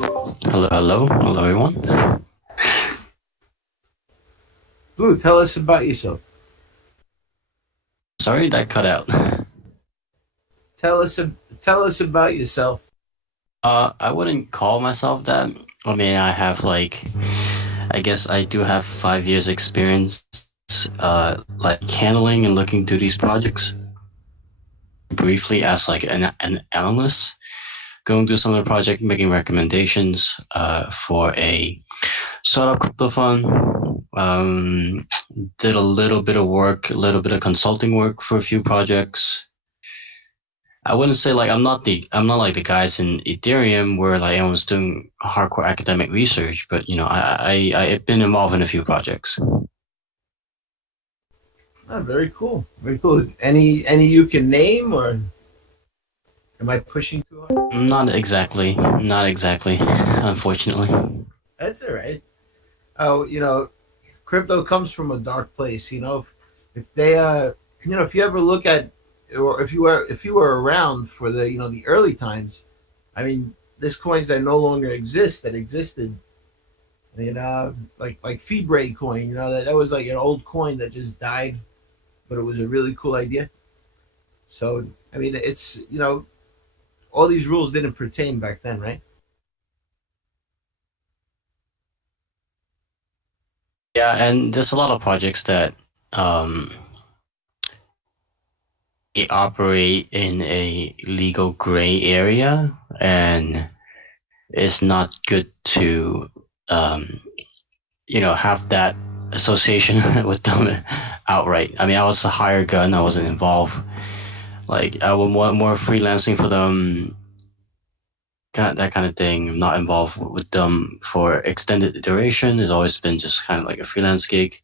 Hello, hello, hello, everyone. Blue, tell us about yourself. Sorry that cut out. Tell us tell us about yourself. I wouldn't call myself that. I mean, I guess I do have 5 years experience, like handling and looking through these projects briefly as like an analyst, going through some of the project, making recommendations, for a startup crypto fund. Did a little bit of work, a little bit of consulting work for a few projects. I wouldn't say like I'm not like the guys in Ethereum where like I was doing hardcore academic research, but I've been involved in a few projects. Oh, very cool. Very cool. Any you can name, or am I pushing too hard? Not exactly, unfortunately. That's all right. Oh, crypto comes from a dark place. If they if you ever look at, or if you were around for the early times, I mean, there's coins that no longer exist that existed. Like Feebre coin. That was like an old coin that just died, but it was a really cool idea. So I mean, it's all these rules didn't pertain back then, right? Yeah, and there's a lot of projects that um they operate in a legal gray area, and it's not good to um have that association with them outright. I mean, I was a hired gun. I wasn't involved. Like I would want more freelancing for them, that kind of thing. I'm not involved with them for extended duration. It's always been just kind of like a freelance gig.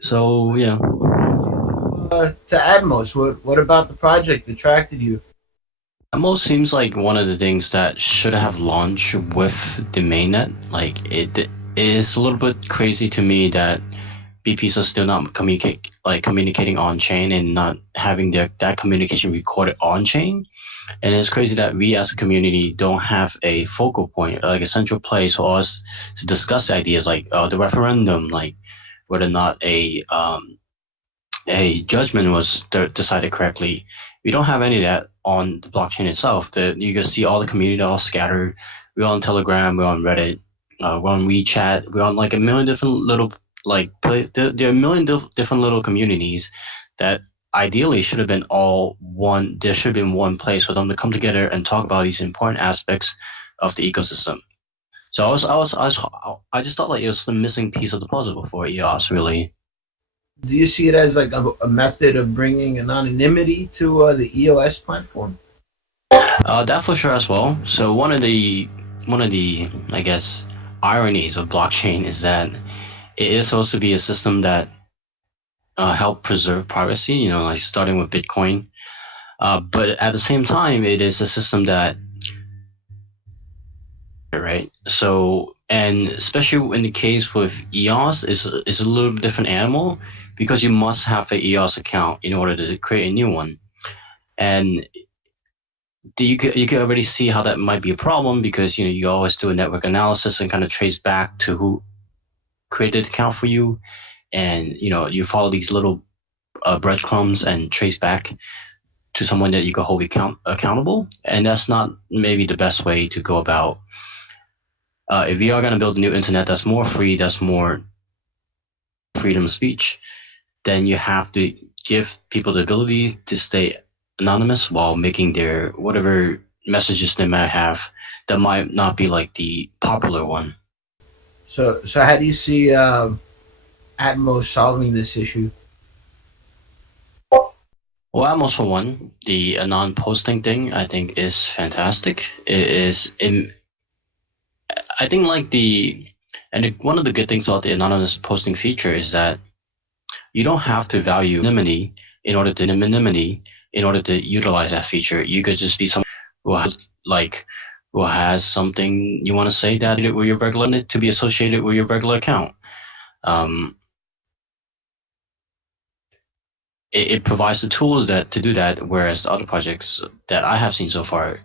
So yeah, What brings you to Atmos? What about the project attracted you? almost seems like one of the things that should have launched with the mainnet. Like it is a little bit crazy to me that BPs are still not communicating on chain and not having that communication recorded on chain. And it's crazy that we as a community don't have a focal point, like a central place for us to discuss ideas like the referendum, like whether or not a judgment was decided correctly. We don't have any of that on the blockchain itself. You can see all the community all scattered. We're on Telegram, we're on Reddit, we're on WeChat, we're on like a million different little there are a million different little communities that ideally should have been all one. There should have been one place for them to come together and talk about these important aspects of the ecosystem. So I just thought like it was the missing piece of the puzzle for EOS, really. Do you see it as like a method of bringing an anonymity to the EOS platform? That for sure as well. So one of the I guess ironies of blockchain is that it is supposed to be a system that help preserve privacy. Like starting with Bitcoin. But at the same time, it is a system that, right? So, and especially in the case with EOS, is a little different animal because you must have an EOS account in order to create a new one. And you can already see how that might be a problem because you always do a network analysis and kind of trace back to who created the account for you, and you follow these little breadcrumbs and trace back to someone that you can hold accountable, and that's not maybe the best way to go about. If we are going to build a new internet that's more free, that's more freedom of speech, then you have to give people the ability to stay anonymous while making their whatever messages they might have that might not be like the popular one. So how do you see Atmos solving this issue? Well, almost for one, the anon posting thing I think is fantastic. I think like one of the good things about the anonymous posting feature is that you don't have to value anonymity in order to utilize that feature. You could just be someone who has, like who has something you want to say that with your regular to be associated with your regular account. Um, it provides the tools that to do that, whereas the other projects that I have seen so far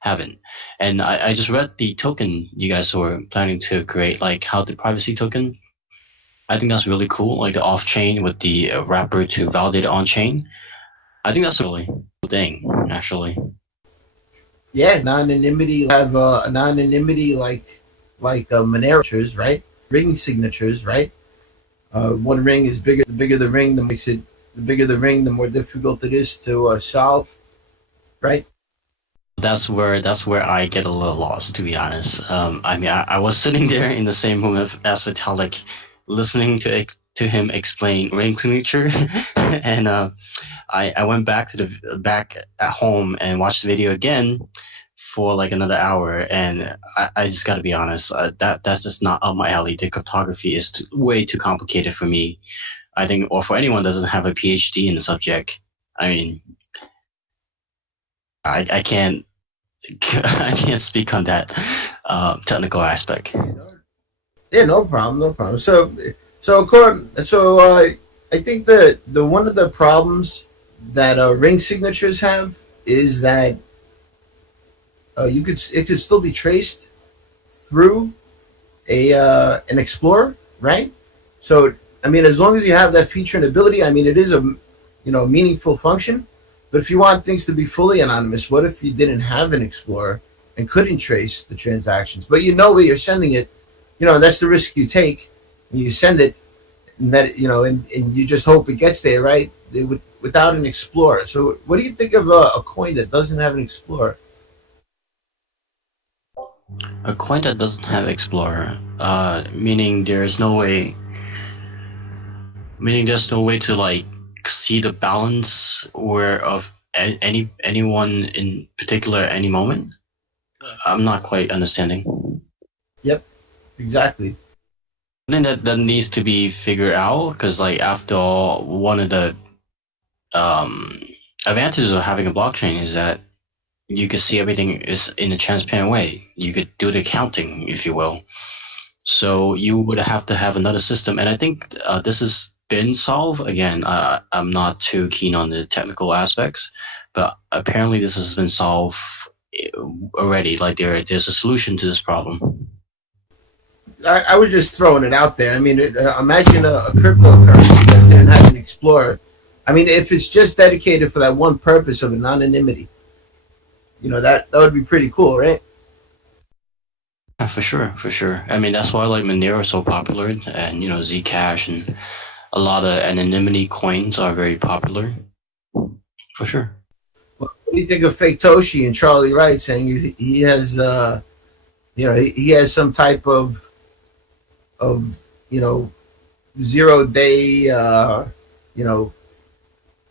haven't. And I just read the token you guys were planning to create, like how the privacy token. I think that's really cool, like the off chain with the wrapper to validate it on chain. I think that's a really cool thing, actually. Yeah, anonymity have anonymity like Monero signatures, right? Ring signatures, right? One ring is bigger. The bigger the ring, the bigger the ring, the more difficult it is to solve, right? That's where I get a little lost, to be honest. I mean, I was sitting there in the same room as Vitalik, listening to him explain ring signature, and I went back to the back at home and watched the video again for like another hour, and I just got to be honest, that's just not up my alley. The cryptography is way too complicated for me. I think, or for anyone that doesn't have a PhD in the subject. I mean, I can't I can't speak on that technical aspect. Yeah, no problem, no problem. I think that the one of the problems that ring signatures have is that it could still be traced through a an explorer, right? So I mean, as long as you have that feature and ability, I mean, it is a meaningful function. But if you want things to be fully anonymous, what if you didn't have an explorer and couldn't trace the transactions, but you know where you're sending it? And that's the risk you take when you send it, and that and you just hope it gets there, right? Without an explorer. So, what do you think of a coin that doesn't have an explorer? A coin that doesn't have Explorer, meaning there's no way to like see the balance or of anyone in particular at any moment. I'm not quite understanding. Yep, exactly. I think that needs to be figured out because, like, after all, one of the um, advantages of having a blockchain is that you could see everything is in a transparent way. You could do the counting, if you will. So you would have to have another system, and I think this has been solved. Again, I'm not too keen on the technical aspects, but apparently this has been solved already. Like there's a solution to this problem. I was just throwing it out there. I mean, imagine a cryptocurrency that didn't have an explorer. I mean, if it's just dedicated for that one purpose of anonymity, that would be pretty cool, right? Yeah, for sure, for sure. I mean, that's why like Monero is so popular, and Zcash and a lot of anonymity coins are very popular, for sure. What do you think of Fake Toshi and Charlie Wright saying he has, he has some type of 0 day,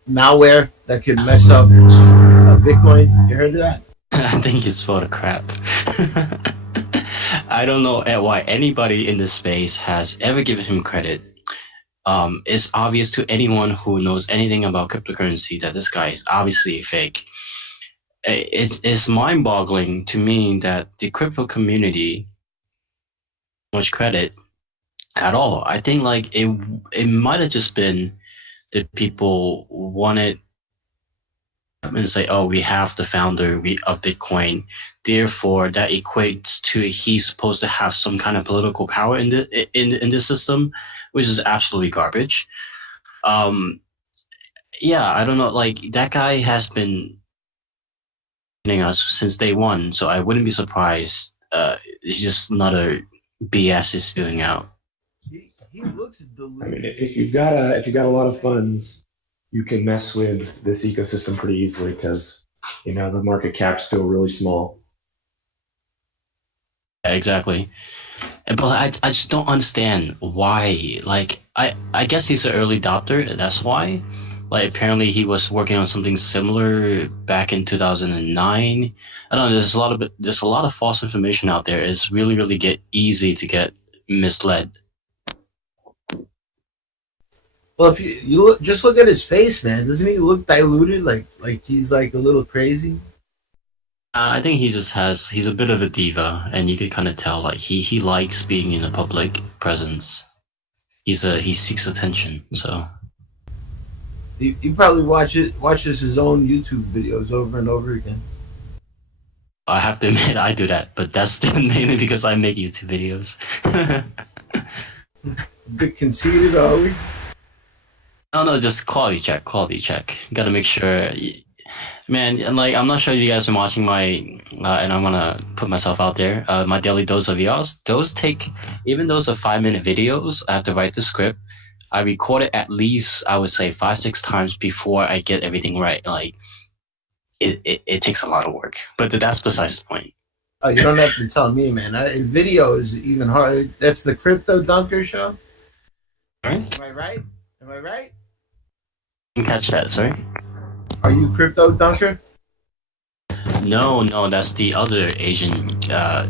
malware that could mess up Bitcoin? You heard of that? I think he's full of crap. I don't know why anybody in this space has ever given him credit. It's obvious to anyone who knows anything about cryptocurrency that this guy is obviously fake. It's mind-boggling to me that the crypto community much credit at all. I think like it might have just been that people wanted and say, "Oh, we have the founder of Bitcoin, therefore that equates to he's supposed to have some kind of political power in the system," which is absolutely garbage. Um, yeah, I don't know. Like that guy has been us since day one, so I wouldn't be surprised. It's just another BS is spewing out. He looks I mean, deluded. if you got a lot of funds, you can mess with this ecosystem pretty easily because the market cap's still really small. Yeah, exactly. But I just don't understand why. Like I guess he's an early adopter. That's why. Like apparently he was working on something similar back in 2009. I don't know. There's a lot of false information out there. It's really get easy to get misled. Well, if just look at his face, man. Doesn't he look diluted? Like he's like a little crazy. I think he's a bit of a diva, and you can kind of tell like he likes being in a public presence. He seeks attention. So He probably watches his own YouTube videos over and over again. I have to admit I do that, but that's mainly because I make YouTube videos. A bit conceited, are we? No, no, just quality check, quality check. Gotta make sure, man. And like, I'm not sure if you guys been watching my, and I'm gonna put myself out there. My daily dose of EOS. Those take, even those are 5 minute videos. I have to write the script. I record it at least, I would say 5, 6 times before I get everything right. Like, it takes a lot of work, but that's besides the point. Oh, you don't have to tell me, man. Video is even hard. That's the Crypto Dunker show. Right? Am I right? Am I right? Didn't catch that. Sorry. Are you Crypto Dunker? No, no, that's the other Asian. That's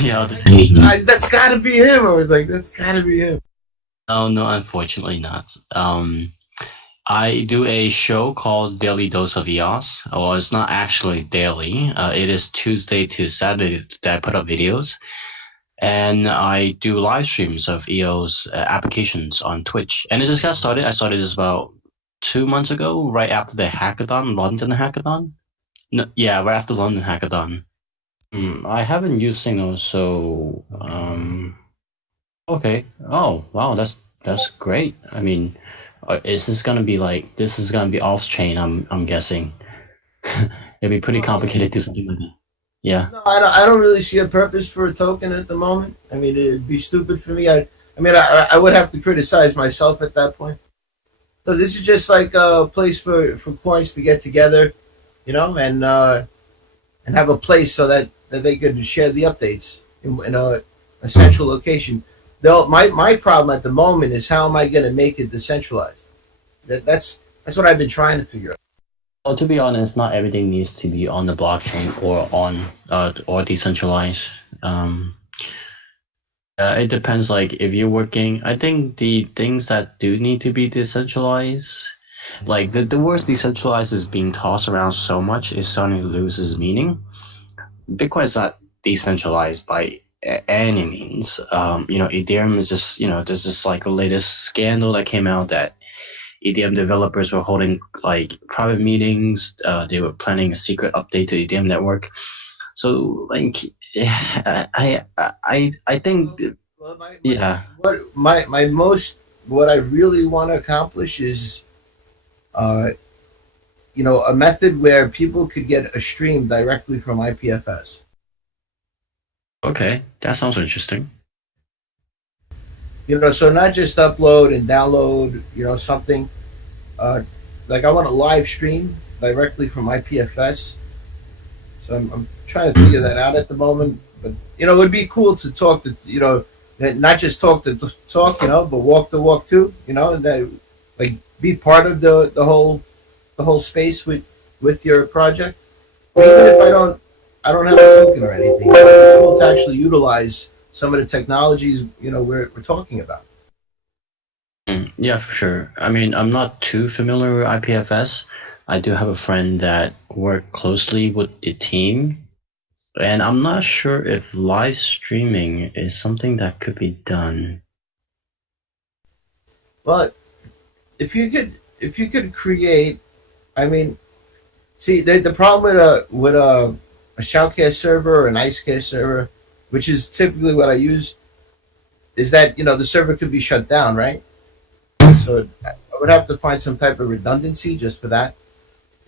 the other Asian. That's got to be him. I was like, that's got to be him. Oh no, unfortunately not. I do a show called Daily Dose of EOS. Well, it's not actually daily. It is Tuesday to Saturday that I put up videos. And I do live streams of EOS applications on Twitch. And it just got started. I started this about 2 months ago, right after the hackathon, London hackathon. No, yeah, right after London hackathon. I haven't used Signal, so okay. Oh, wow, that's great. I mean, is this gonna be like this is gonna be off chain? I'm guessing. It'd be pretty complicated to do something like that. Yeah. No, I don't really see a purpose for a token at the moment. I mean, it'd be stupid for me. I would have to criticize myself at that point. So this is just like a place for coins to get together, and have a place so that they could share the updates in a central location. Though my problem at the moment is how am I going to make it decentralized? That's what I've been trying to figure out. Well, to be honest, not everything needs to be on the blockchain or decentralized. It depends. Like if you're working, I think the things that do need to be decentralized, like the word decentralized is being tossed around so much, it's starting to lose its meaning. Bitcoin is not decentralized by any means. Ethereum is just, there's just like the latest scandal that came out that EDM developers were holding like private meetings. They were planning a secret update to the EDM network. So like, I think, yeah. What I really want to accomplish is, a method where people could get a stream directly from IPFS. Okay, that sounds interesting. So not just upload and download, something. Like I want a live stream directly from IPFS. So I'm trying to figure that out at the moment. But it would be cool to talk to, not just talk to talk, but walk the walk too, and that, like be part of the whole space with your project. Even if I don't have a token or anything, it's cool to actually utilize some of the technologies we're talking about. Yeah, for sure. I mean, I'm not too familiar with IPFS. I do have a friend that worked closely with the team, and I'm not sure if live streaming is something that could be done. Well, if you could create, I mean, see the problem with a shoutcast server or an icecast server, which is typically what I use, is that the server could be shut down, right? So I would have to find some type of redundancy just for that.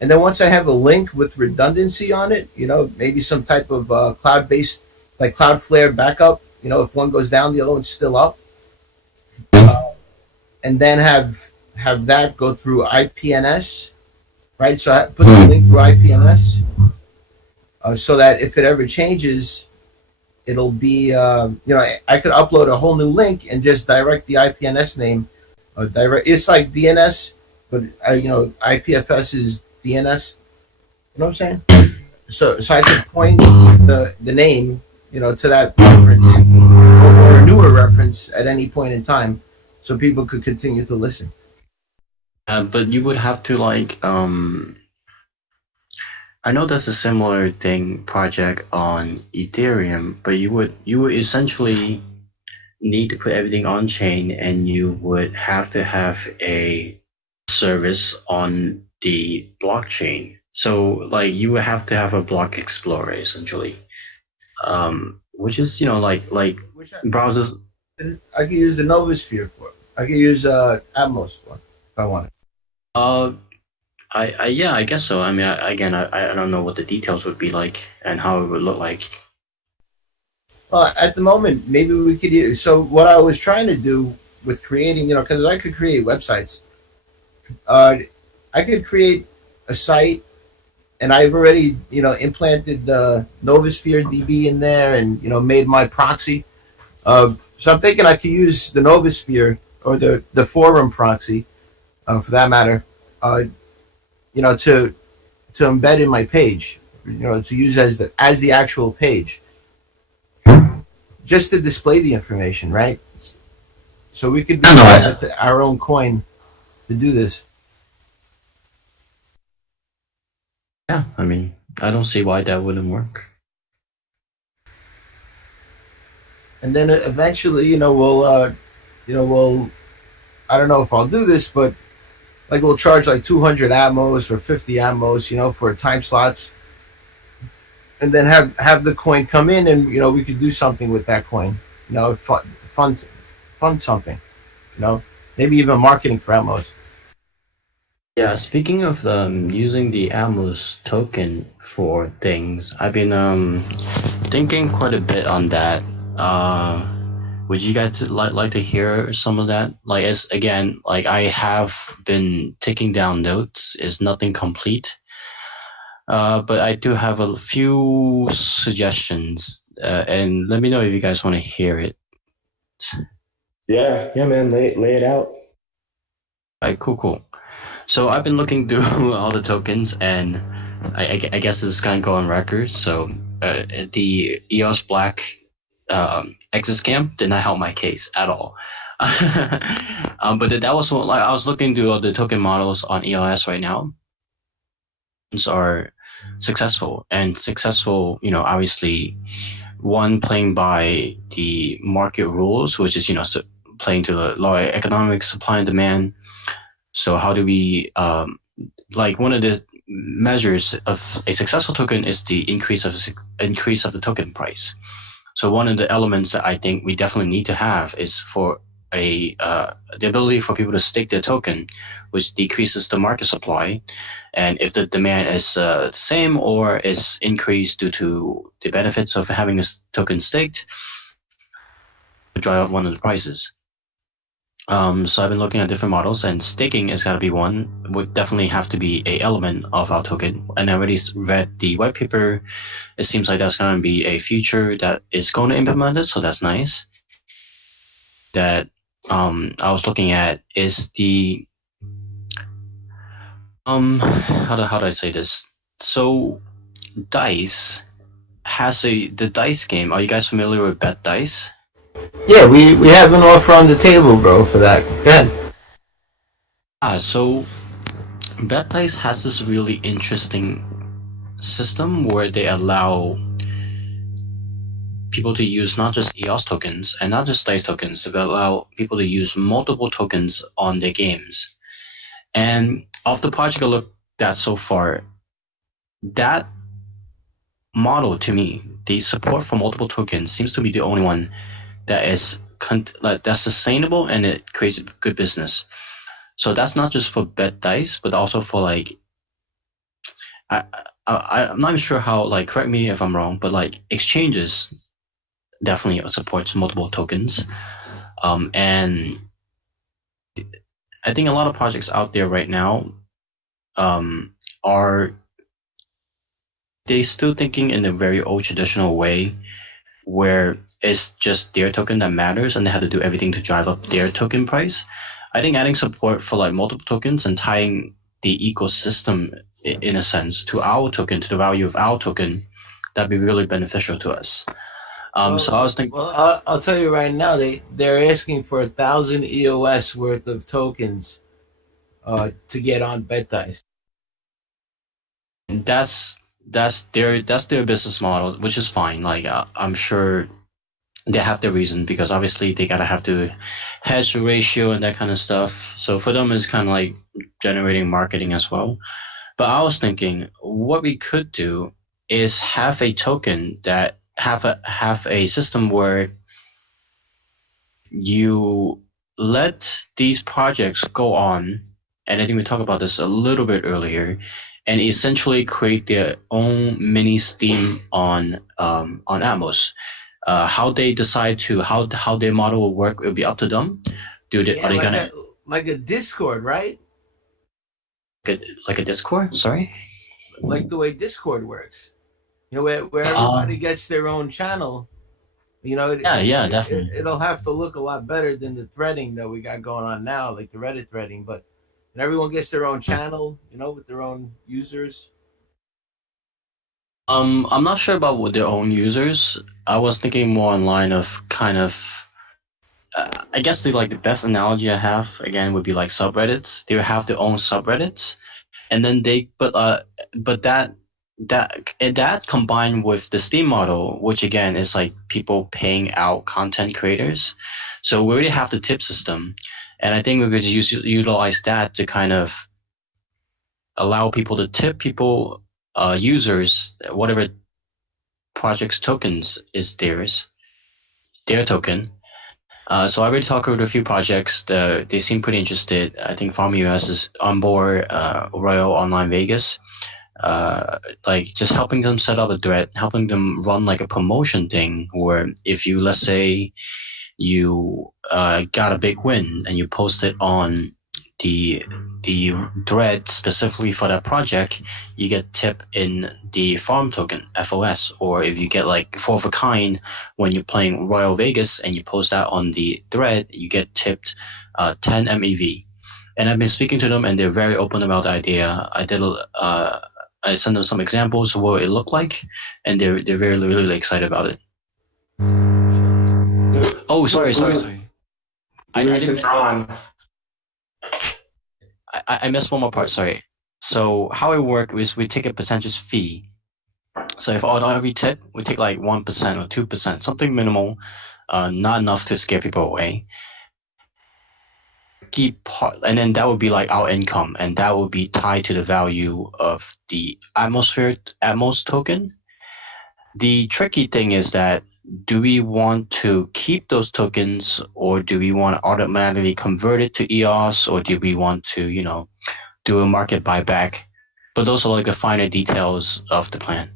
And then once I have a link with redundancy on it, maybe some type of cloud-based, like Cloudflare backup, if one goes down, the other one's still up. And then have that go through IPNS, right? So I put the link through IPNS so that if it ever changes, it'll be, I could upload a whole new link and just direct the IPNS name. It's like DNS, but IPFS is DNS. You know what I'm saying? So I could point the name, to that reference or a newer reference at any point in time, so people could continue to listen. But you would have to like, I know there's a similar project on Ethereum, but you would essentially need to put everything on chain, and you would have to have a service on the blockchain So like you would have to have a block explorer essentially, which is Which browsers. I could use the Novosphere for. I could use Atmos for if I wanted. Uh, I yeah, I guess so. I mean, I don't know what the details would be like and how it would look like. Well, at the moment, maybe we could use. So what I was trying to do with creating, because I could create websites. Uh, I could create a site, and I've already, implanted the Novosphere DB in there, and made my proxy. So I'm thinking I could use the Novosphere or the forum proxy, for that matter, uh, to embed in my page, to use as the actual page, just to display the information, right? So we could be I know. using our own coin to do this. Yeah, I mean, I don't see why that wouldn't work. And then eventually, we'll I don't know if I'll do this, but like we'll charge like 200 Atmos or 50 Atmos, for time slots, and then have the coin come in, and we could do something with that coin, fund something, you know, maybe even marketing for Atmos. Yeah, speaking of using the Atmos token for things, I've been thinking quite a bit on that. Uh, would you guys like to hear some of that? Like, as again, like I have been taking down notes. It's nothing complete, but I do have a few suggestions, and let me know if you guys want to hear it. Yeah, yeah, man, lay it out. All right, cool. So I've been looking through all the tokens, and I guess this is gonna go on record. So the EOS Black exit scam did not help my case at all. But that was what, like I was looking through all the token models on EOS right now. Are successful and successful. Obviously, one playing by the market rules, which is playing to the law of economic supply and demand. So how do we like one of the measures of a successful token is the increase of the token price. So one of the elements that I think we definitely need to have is for the ability for people to stake their token, which decreases the market supply, and if the demand is the same or is increased due to the benefits of having a token staked, drive up one of the prices. So I've been looking at different models, and staking is going to be one. Would definitely have to be a element of our token. And I already read the white paper. It seems like that's going to be a feature that is going to implement it, so that's nice. That I was looking at is the how do I say this? So Dice has the Dice game. Are you guys familiar with Bet Dice? Yeah, we have an offer on the table, bro, for that. Go ahead. So Bet Dice has this really interesting system where they allow people to use not just EOS tokens and not just Dice tokens, but allow people to use multiple tokens on their games. And of the project I looked at so far, that model to me, the support for multiple tokens seems to be the only one that is that's sustainable and it creates good business. So that's not just for Bet Dice, but also for like I'm not even sure how, like, correct me if I'm wrong, but like exchanges definitely supports multiple tokens, and I think a lot of projects out there right now are they still thinking in a very old traditional way where it's just their token that matters and they have to do everything to drive up their token price. I think adding support for like multiple tokens and tying the ecosystem in a sense to our token, to the value of our token, that'd be really beneficial to us. So I was thinking. Well, I'll tell you right now, they're asking for 1,000 EOS worth of tokens to get on Bet Dice. That's their business model, which is fine. Like I'm sure they have their reason because obviously they gotta have to hedge the ratio and that kind of stuff. So for them, it's kind of like generating marketing as well. But I was thinking what we could do is have a token that have a system where you let these projects go on, and I think we talked about this a little bit earlier, and essentially create their own mini Steam on Atmos. How they decide to how their model will work will be up to them. Yeah, Are they gonna like a Discord, right? get like a Discord? Sorry. Like the way Discord works. Where everybody Um. gets their own channel. Yeah. Yeah. Definitely. It'll have to look a lot better than the threading that we got going on now, like the Reddit threading. But and everyone gets their own channel, with their own users. I'm not sure about what their own users. I was thinking more in line of kind of. I guess the best analogy I have again would be like subreddits. They would have their own subreddits, and then but that combined with the Steam model, which again is like people paying out content creators. So we already have the tip system, and I think we could utilize that to kind of allow people to tip people, users, whatever project's tokens is their token. So I already talked with a few projects. They seem pretty interested. I think Farm US is on board. Royal Online Vegas, like just helping them set up a thread, helping them run like a promotion thing. Where if you, let's say, you got a big win and you post it on the thread specifically for that project, you get tip in the farm token FOS. Or if you get like four of a kind when you're playing Royal Vegas and you post that on the thread, you get tipped 10 MEV. And I've been speaking to them and they're very open about the idea. I sent them some examples of what it looked like, and they're very really excited about it. Oh, sorry. I didn't. I missed one more part. Sorry. So how it works is we take a percentage fee. So if on every tip we take like 1% or 2%, something minimal, not enough to scare people away. And then that would be like our income, and that would be tied to the value of the Atmos token. The tricky thing is that do we want to keep those tokens, or do we want to automatically convert it to EOS, or do we want to, do a market buyback? But those are like the finer details of the plan.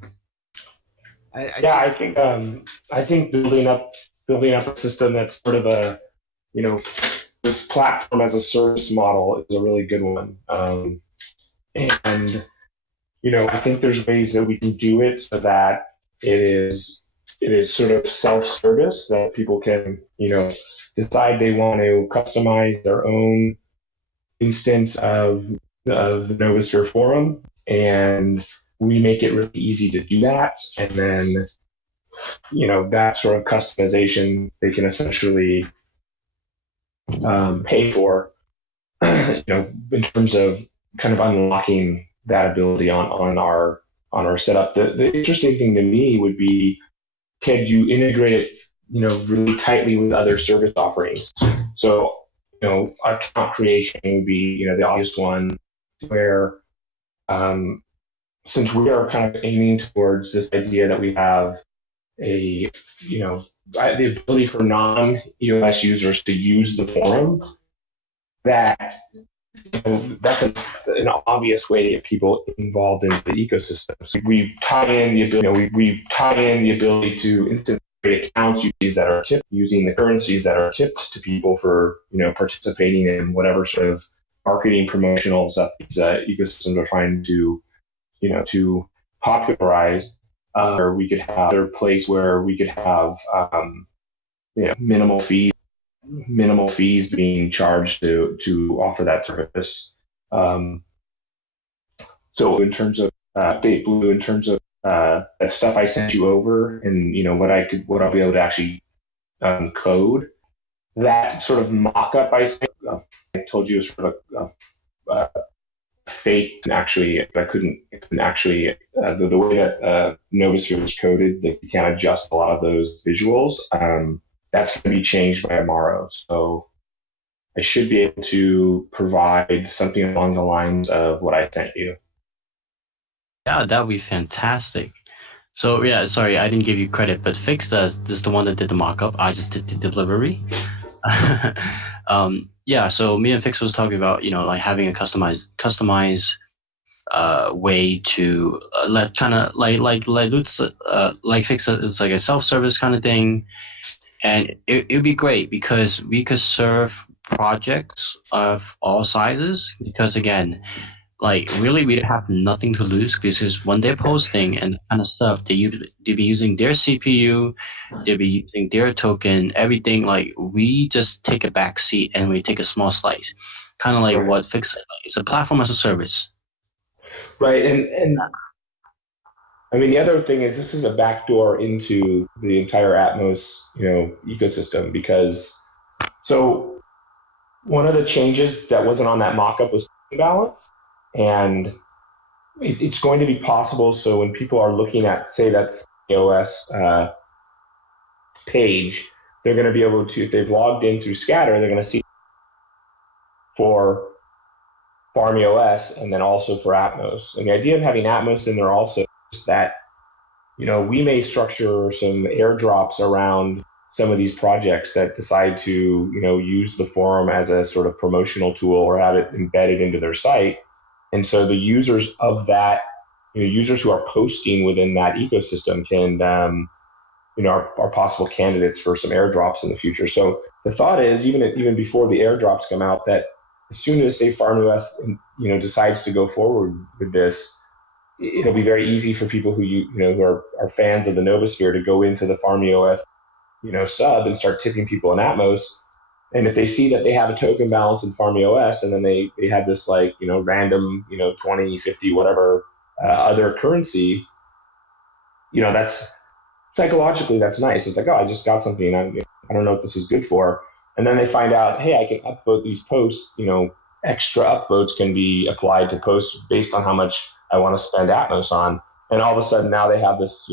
I think building up a system that's sort of a, this platform as a service model is a really good one. And I think there's ways that we can do it so that it is sort of self-service, that people can, decide they want to customize their own instance of the Novosphere forum, and we make it really easy to do that. And then, that sort of customization they can essentially pay for, in terms of kind of unlocking that ability on our setup. The interesting thing to me would be, can you integrate it, really tightly with other service offerings? So, account creation would be, the obvious one, where since we are kind of aiming towards this idea that we have the ability for non-EOS users to use the forum, that's an obvious way to get people involved in the ecosystem. So we tie in the ability to instant create accounts using the currencies that are tipped to people for participating in whatever sort of marketing promotional stuff these ecosystems are trying to popularize. Or we could have another place where we could have minimal fees being charged to offer that service. So in terms of Date Blue, in terms of the stuff I sent you over, and what I'll be able to actually code, that sort of mock-up I told you is sort of a fake. And actually, I couldn't actually the way that Novosphere is coded, that you can't adjust a lot of those visuals. That's going to be changed by tomorrow. So I should be able to provide something along the lines of what I sent you. Yeah, that would be fantastic. So yeah, sorry, I didn't give you credit, but Fix is the one that did the mock-up. I just did the delivery. Yeah, so me and Fix was talking about, like having a customized way to let kind of like Lutz, like Fix it's like a self-service kind of thing, and it'd be great because we could serve projects of all sizes. Because again, like really we have nothing to lose because when they're posting and kind of stuff, they be using their CPU, they'll be using their token, everything. Like we just take a back seat and we take a small slice, kind of like what Fix said. Like, it's a platform as a service. Right, and I mean the other thing is this is a backdoor into the entire Atmos ecosystem because so one of the changes that wasn't on that mockup was balance, and it's going to be possible. So when people are looking at, say, that OS page, they're going to be able to, if they've logged in through Scatter, they're going to see for FarmOS and then also for Atmos. And the idea of having Atmos in there also is that, we may structure some airdrops around some of these projects that decide to, use the forum as a sort of promotional tool or have it embedded into their site. And so the users of that, users who are posting within that ecosystem can, are possible candidates for some airdrops in the future. So the thought is, even before the airdrops come out, that as soon as, say, FarmOS, decides to go forward with this, it'll be very easy for people who are fans of the Novosphere to go into the FarmOS, sub and start tipping people in Atmos. And if they see that they have a token balance in FarmOS and then they have this random, 20, 50, whatever other currency, that's psychologically, that's nice. It's like, oh, I just got something and I don't know what this is good for. And then they find out, hey, I can upvote these posts, extra upvotes can be applied to posts based on how much I want to spend Atmos on. And all of a sudden now they have this,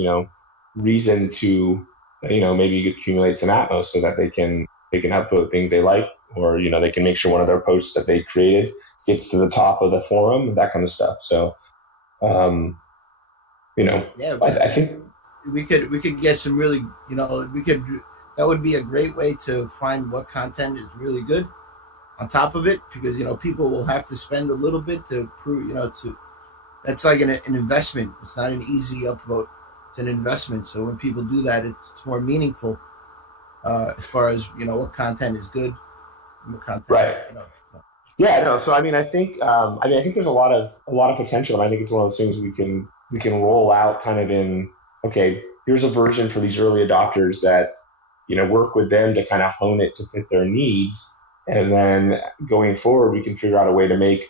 reason to, maybe accumulate some Atmos so that they can upvote things they like, or, they can make sure one of their posts that they created gets to the top of the forum, that kind of stuff. So, yeah, I think we could get some really, that would be a great way to find what content is really good on top of it, because, people will have to spend a little bit to prove, that's like an investment. It's not an easy upvote. It's an investment. So when people do that, it's more meaningful as far as, what content is good, what content, right. Yeah, no. So I mean, I think there's a lot of potential. And I think it's one of those things we can roll out kind of in, okay, here's a version for these early adopters that, work with them to kind of hone it to fit their needs. And then going forward, we can figure out a way to make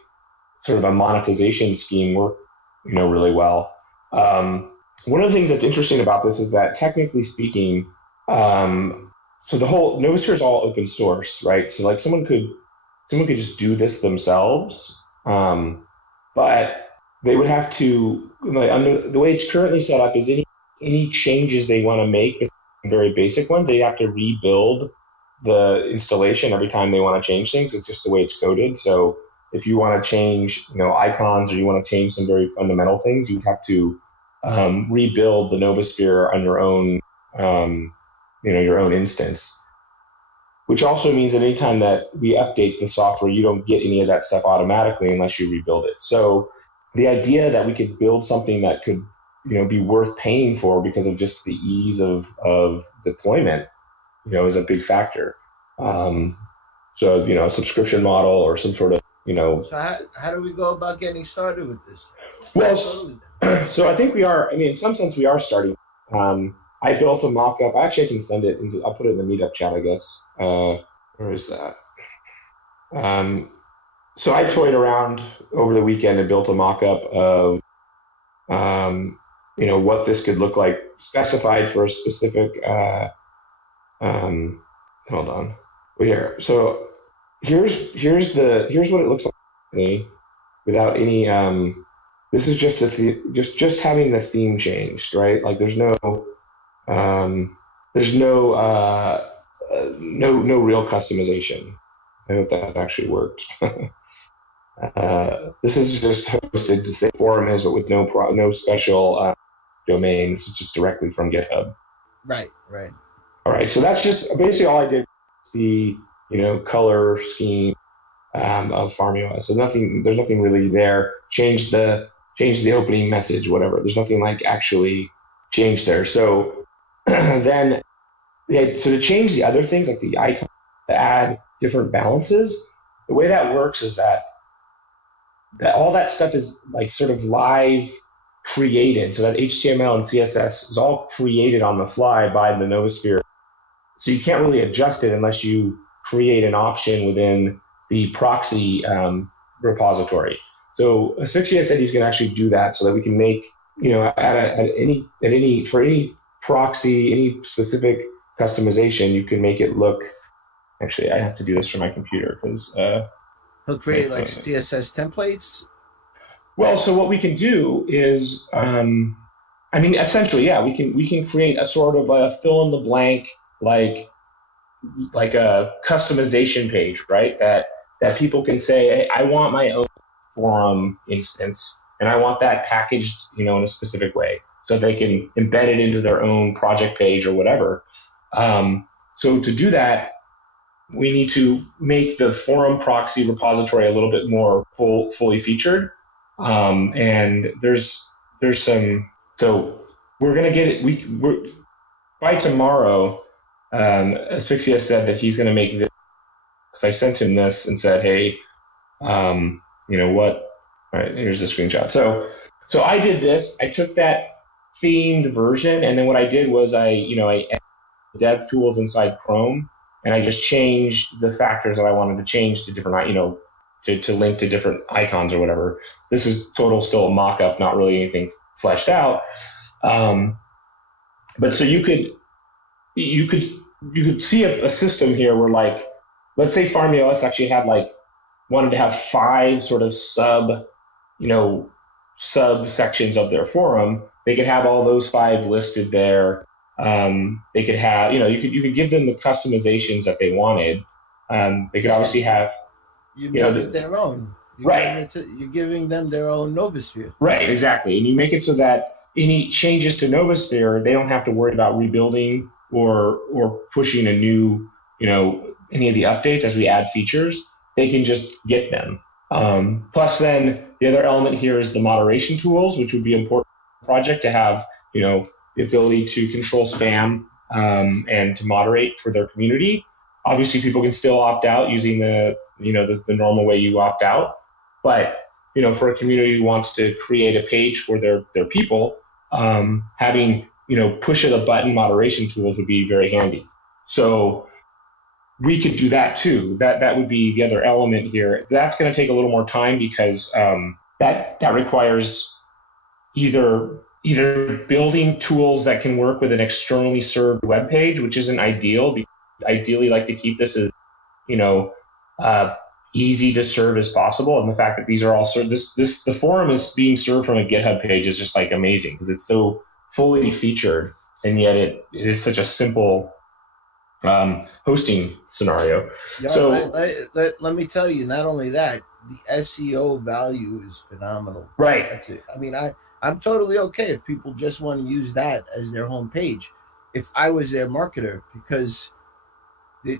sort of a monetization scheme work, really well. One of the things that's interesting about this is that technically speaking, so the whole Novosphere is all open source, right? So like someone could just do this themselves, but they would have to, like, under the way it's currently set up, is any changes they want to make, very basic ones, they have to rebuild the installation every time they want to change things. It's just the way it's coded. So if you want to change, icons, or you want to change some very fundamental things, you have to rebuild the Novosphere on your own, your own instance. Which also means that anytime that we update the software, you don't get any of that stuff automatically unless you rebuild it. So the idea that we could build something that could, be worth paying for because of just the ease of deployment, is a big factor. So, a subscription model or some sort of, So how do we go about getting started with this? Well, so I think we are, in some sense we are starting. I built a mock-up. Actually, I can send it I'll put it in the Meetup chat, I guess. Where is that? So I toyed around over the weekend and built a mock-up of, what this could look like, specified for a specific, hold on. Here. So here's what it looks like without any, this is just just having the theme changed, right? Like there's no real customization. I hope that actually worked. This is just hosted the same forum as, but with no special domain. This is just directly from GitHub. Right. All right, so that's just basically all I did. The color scheme of FarmOS. So there's nothing really there. Change the opening message, whatever. There's nothing like actually changed there. So then, so to change the other things like the icon, to add different balances, the way that works is that all that stuff is like sort of live created. So that HTML and CSS is all created on the fly by the Novosphere. So you can't really adjust it unless you create an option within the proxy repository. So Asphyxia said he's going to actually do that so that we can make, for any proxy, any specific customization, you can make it look. Actually, I have to do this from my computer because he'll create like CSS templates. Well, so what we can do is, essentially, yeah, we can create a sort of a fill in the blank like a customization page, right? That people can say, hey, I want my own forum instance, and I want that packaged, in a specific way, so they can embed it into their own project page or whatever. So to do that, we need to make the forum proxy repository a little bit more fully featured. And there's some. So we're gonna get it. We're by tomorrow. Asphyxia said that he's going to make this, because I sent him this and said, hey, what? All right, here's the screenshot. So I did this. I took that themed version, and then what I did was I added dev tools inside Chrome, and I just changed the factors that I wanted to change to different, to link to different icons or whatever. This is still a mock-up, not really anything fleshed out. But so you could see a system here where, like, let's say FarmOS actually had wanted to have 5 sort of subsections of their forum. They could have all those 5 listed there. They could have, you could give them the customizations that they wanted. They could obviously have, you make it their own. Right. You're giving them their own Novosphere. Right, exactly. And you make it so that any changes to Novosphere, they don't have to worry about rebuilding or pushing a new, any of the updates as we add features. They can just get them. Plus, then the other element here is the moderation tools, which would be important for the project to have, the ability to control spam and to moderate for their community. Obviously, people can still opt out using the normal way you opt out. But, for a community who wants to create a page for their people, having push of the button moderation tools would be very handy. So we could do that too. That would be the other element here. That's going to take a little more time because that requires either building tools that can work with an externally served web page, which isn't ideal. Ideally, like to keep this as easy to serve as possible. And the fact that these are all served, the forum is being served from a GitHub page is just amazing because it's so fully featured, and yet it is such a simple hosting scenario. Yeah, so let me tell you, not only that, the SEO value is phenomenal. Right. That's it. I mean, I'm totally okay if people just want to use that as their home page. If I was their marketer, because they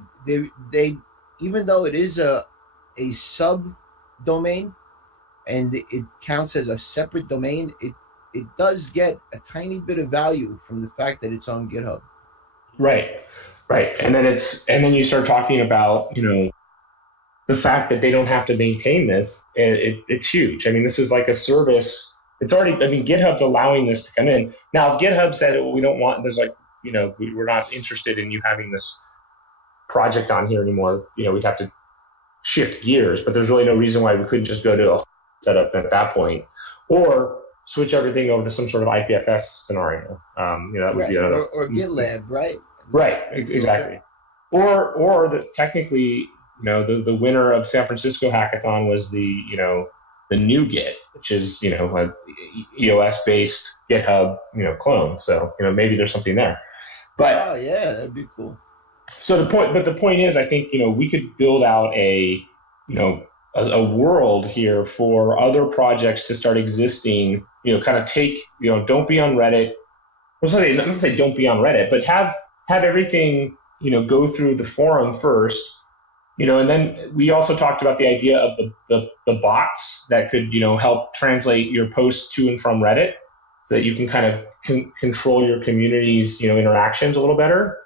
even though it is a subdomain and it counts as a separate domain, it does get a tiny bit of value from the fact that it's on GitHub. Right. And then you start talking about, the fact that they don't have to maintain this. It's huge. I mean, this is like a service. It's already, GitHub's allowing this to come in. Now, if GitHub said, we don't want, there's we're not interested in you having this project on here anymore, we'd have to shift gears, but there's really no reason why we couldn't just go to a setup at that point, or switch everything over to some sort of IPFS scenario. That would be another. Or GitLab, right? Right, exactly. Or technically, the winner of San Francisco Hackathon was the NuGet, which is a EOS-based GitHub clone. So maybe there's something there. But yeah, that'd be cool. So the point is, I think we could build out a a world here for other projects to start existing. Kind of take, don't be on Reddit. Not to say don't be on Reddit, but have everything, go through the forum first. And then we also talked about the idea of the bots that could, help translate your posts to and from Reddit, so that you can kind of control your community's, interactions a little better.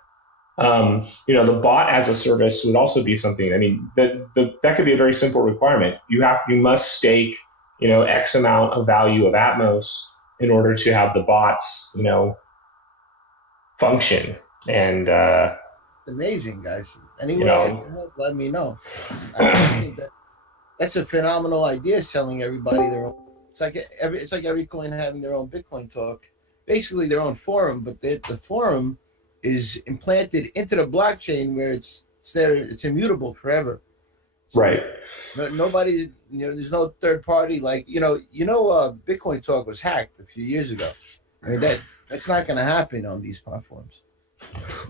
The bot as a service would also be something. I mean, that could be a very simple requirement. You must stake, X amount of value of Atmos in order to have the bots, function. And amazing, guys. Anyway, let me know. I think that's a phenomenal idea. Selling everybody their own. It's like every coin having their own Bitcoin talk, basically their own forum, but the forum is implanted into the blockchain where it's there. It's immutable forever. So right. Nobody, there's no third party. Like Bitcoin talk was hacked a few years ago. I mean that's not going to happen on these platforms.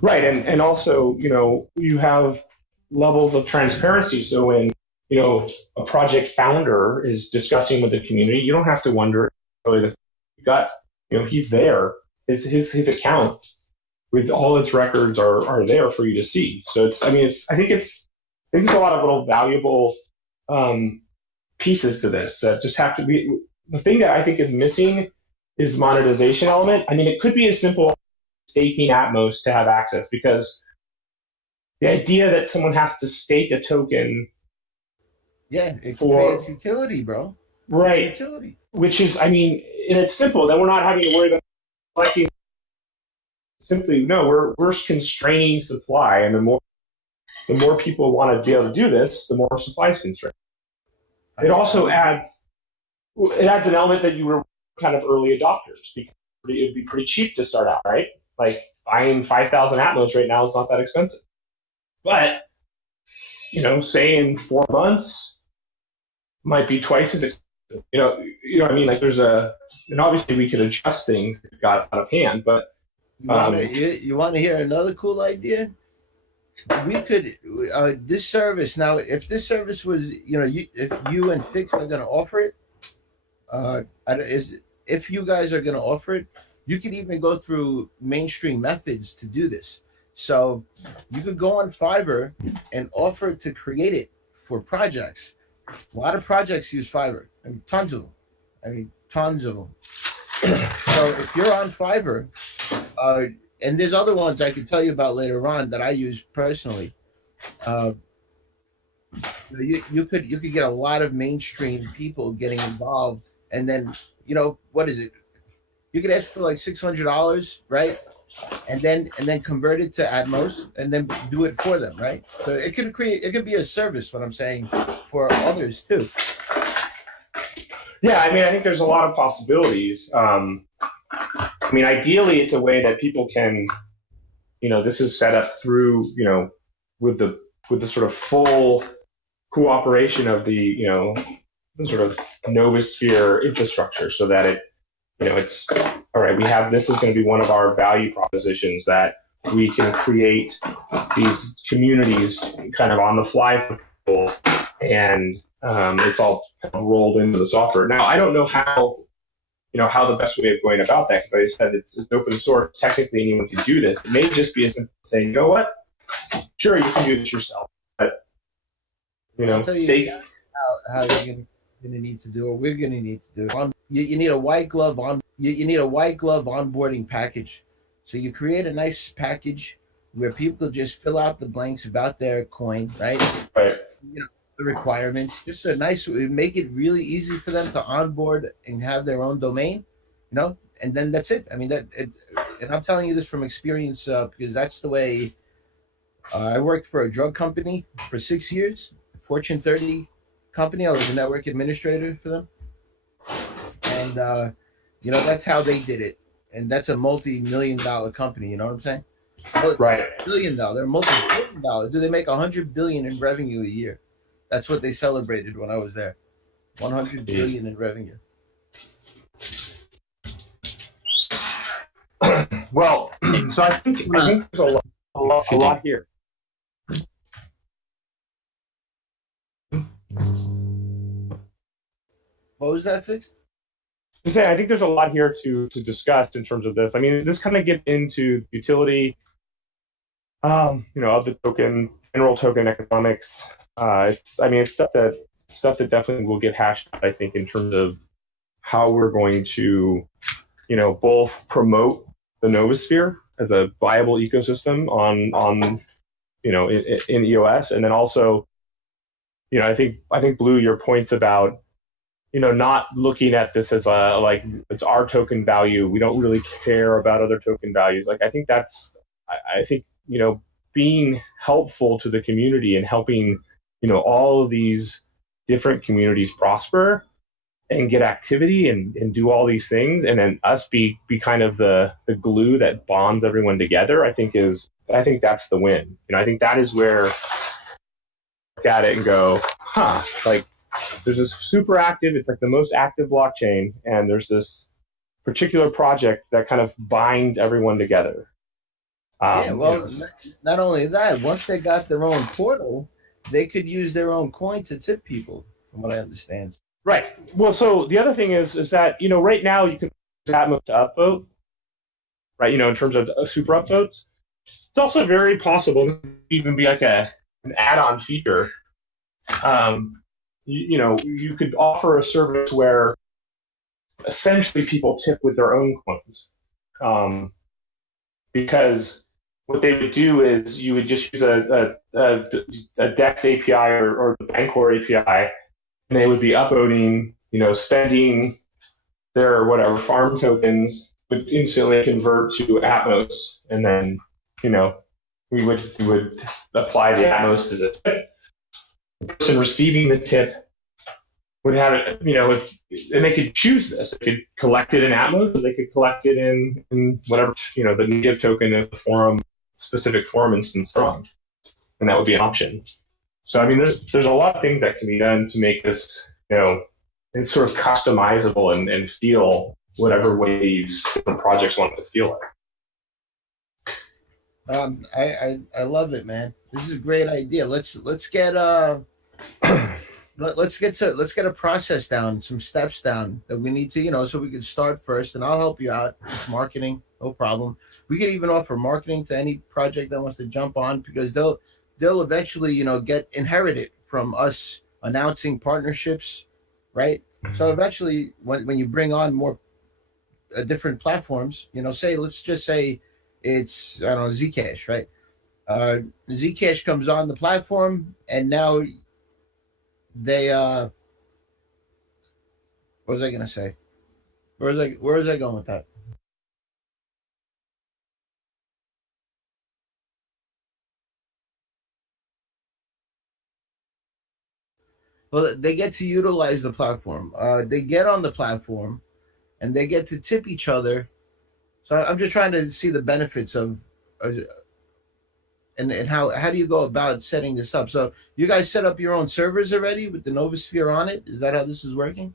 Right, and also, you have levels of transparency. So when, a project founder is discussing with the community, you don't have to wonder really that you got, he's there. His account with all its records are there for you to see. So I think it's a lot of little valuable pieces to this that just have to be. The thing that I think is missing is monetization element. I mean, it could be as simple as staking Atmos to have access, because the idea that someone has to stake a token, it creates utility, bro. Right. It's utility. Which is, and it's simple. Then we're not having to worry about collecting. Simply, no, we're constraining supply, and the more people want to be able to do this, the more supply is constrained. It also adds an element that you were kind of early adopters, because it'd be pretty cheap to start out, right? Like buying 5,000 Atmos right now is not that expensive. But, say in 4 months might be twice as expensive. What I mean? Like and obviously we could adjust things if it got out of hand, but you want to hear another cool idea? We could this service now. If this service was, if you and Fix are going to offer it, if you guys are going to offer it, you could even go through mainstream methods to do this. So you could go on Fiverr and offer to create it for projects. A lot of projects use Fiverr. Tons of them. So if you're on Fiverr, and there's other ones I could tell you about later on that I use personally. You could get a lot of mainstream people getting involved, and then what is it? You could ask for like $600, right? And then convert it to Atmos, and then do it for them, right? So it could be a service. What I'm saying for others too. Yeah, I think there's a lot of possibilities. Ideally, it's a way that people can, this is set up through, with the sort of full cooperation of the sort of Novosphere infrastructure, so that it's all right. We have this is going to be one of our value propositions, that we can create these communities kind of on the fly for people, and it's all rolled into the software. Now, I don't know how the best way of going about that, because I said it's open source. Technically, anyone can do this. It may just be as simple as saying, you know what? Sure, you can do this yourself, but I'll tell you how you're going to need to do, or we're going to need to do. You need a white glove on. You need a white glove onboarding package. So you create a nice package where people just fill out the blanks about their coin, right? Right. The requirements, just a nice, make it really easy for them to onboard and have their own domain, and then that's it. And I'm telling you this from experience, because that's the way. I worked for a drug company for 6 years, Fortune 30 company. I was a network administrator for them, and that's how they did it. And that's a multi-million-dollar company. You know what I'm saying? Right. $1 billion. They're multi-billion-dollar. Do they make $100 billion in revenue a year? That's what they celebrated when I was there. 100 billion in revenue. Well, so I think there's a lot here. What was that, Fixed? To say, I think there's a lot here to discuss in terms of this. I mean, this kind of gets into utility, of the token, general token economics. It's stuff that definitely will get hashed out, I think, in terms of how we're going to, both promote the Novosphere as a viable ecosystem on in EOS, and then also, I think Blue, your points about not looking at this as like it's our token value. We don't really care about other token values. Like I think I think being helpful to the community and helping all of these different communities prosper and get activity and do all these things, and then us be kind of the glue that bonds everyone together. I think that's the win. I think that is where look at it and go, like there's this super active, it's like the most active blockchain, and there's this particular project that kind of binds everyone together. Not only that, once they got their own portal, they could use their own coin to tip people, from what I understand. Right. Well, so the other thing is that, right now you can use Atmos to upvote, right, in terms of super upvotes. It's also very possible to even be like an add-on feature. You could offer a service where essentially people tip with their own coins. Because what they would do is you would just use a DEX API or the Bancor API, and they would be upvoting, spending their whatever farm tokens would instantly convert to Atmos, and then, we would apply the Atmos as a tip. The person receiving the tip would have it, and they could choose this. They could collect it in Atmos, or they could collect it in whatever, the native token of the specific forum instance from, and that would be an option. So, there's a lot of things that can be done to make this, it's sort of customizable and feel whatever way these different projects want it to feel like. I love it, man. This is a great idea. Let's get let's get a process down, some steps down that we need to, so we can start first, and I'll help you out with marketing, no problem. We could even offer marketing to any project that wants to jump on, because they'll eventually, get inherited from us announcing partnerships, right? So eventually, when you bring on more different platforms, let's just say it's, I don't know, Zcash, right? Zcash comes on the platform, and now they what was I gonna say? Where was I going with that? Well, they get to utilize the platform. They get on the platform, and they get to tip each other. So I'm just trying to see the benefits of, and how do you go about setting this up? So you guys set up your own servers already with the Novosphere on it? Is that how this is working?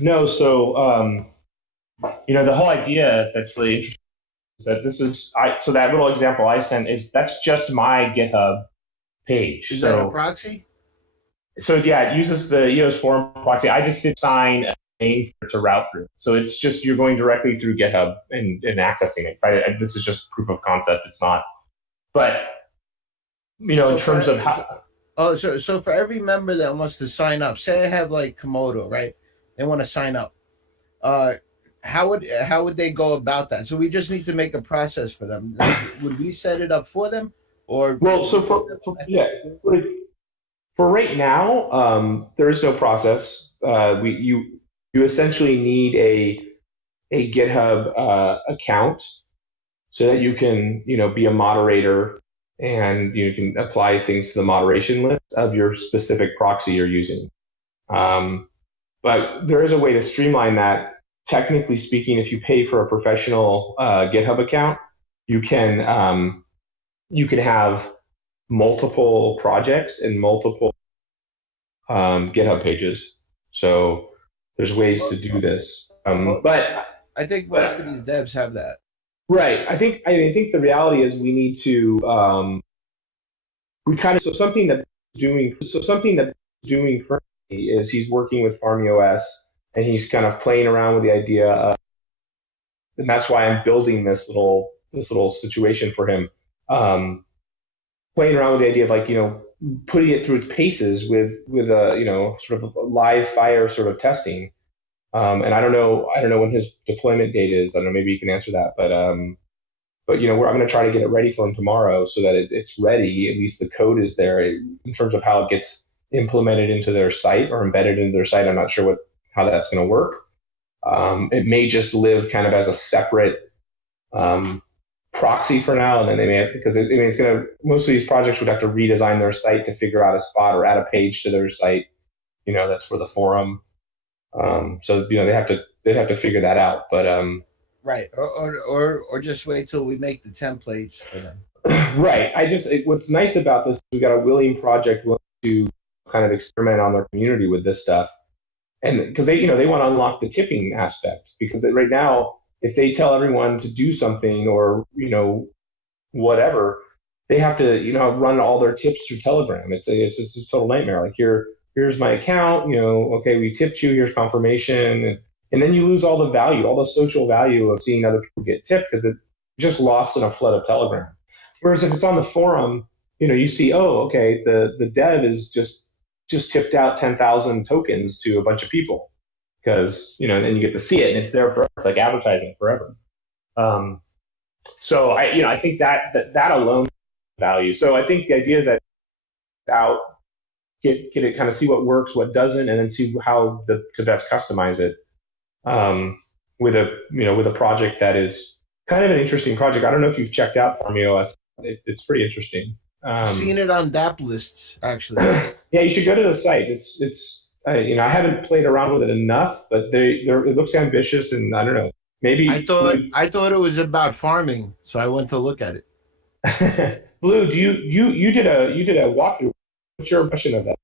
No. So the whole idea that's really interesting is that so that little example I sent that's just my GitHub page. Is that a proxy? So yeah, it uses the EOS Forum proxy. I just did sign a name for it to route through. So it's just you're going directly through GitHub and accessing it. This is just proof of concept. It's not. But in terms of how. So for every member that wants to sign up, say I have like Komodo, right? They want to sign up. How would they go about that? So we just need to make a process for them. Would we set it up for them, or? Well, so for right now, there is no process. You essentially need a GitHub account so that you can be a moderator, and you can apply things to the moderation list of your specific proxy you're using. But there is a way to streamline that. Technically speaking, if you pay for a professional GitHub account, you can have multiple projects and multiple GitHub pages. So there's ways to do this. But I think most of these devs have that. Right. I think the reality is we need to something that doing currently is he's working with FarmOS, and he's kind of playing around with the idea of, and that's why I'm building this little situation for him. Playing around with the idea of like, putting it through its paces with a, sort of a live fire sort of testing. And I don't know when his deployment date is. I don't know, maybe you can answer that, but I'm going to try to get it ready for him tomorrow so that it's ready. At least the code is there in terms of how it gets implemented into their site or embedded into their site. I'm not sure how that's going to work. It may just live kind of as a separate proxy for now, and then they may, because it's going to, most of these projects would have to redesign their site to figure out a spot or add a page to their site, that's for the forum. So they'd have to figure that out, but right, or just wait till we make the templates for them. Right. What's nice about this, we got a willing project to kind of experiment on their community with this stuff, and because they want to unlock the tipping aspect, because right now, if they tell everyone to do something or whatever, they have to run all their tips through Telegram. It's a total nightmare. Like here's my account, okay, we tipped you, here's confirmation, and then you lose all the value, all the social value of seeing other people get tipped, because it's just lost in a flood of Telegram. Whereas if it's on the forum, you see, oh, okay, the dev is just tipped out 10,000 tokens to a bunch of people, because and then you get to see it and it's there forever. It's like advertising forever. So I think that alone is value. So I think the idea is that out, get it, kind of see what works, what doesn't, and then see how to best customize it with a project that is kind of an interesting project. I don't know if you've checked out FarmOS. It's pretty interesting. I've seen it on DApp lists, actually. Yeah, you should go to the site. It's I haven't played around with it enough, but it looks ambitious, and I don't know. Maybe I thought it was about farming, so I went to look at it. Blue, you did a walkthrough. What's your impression of that?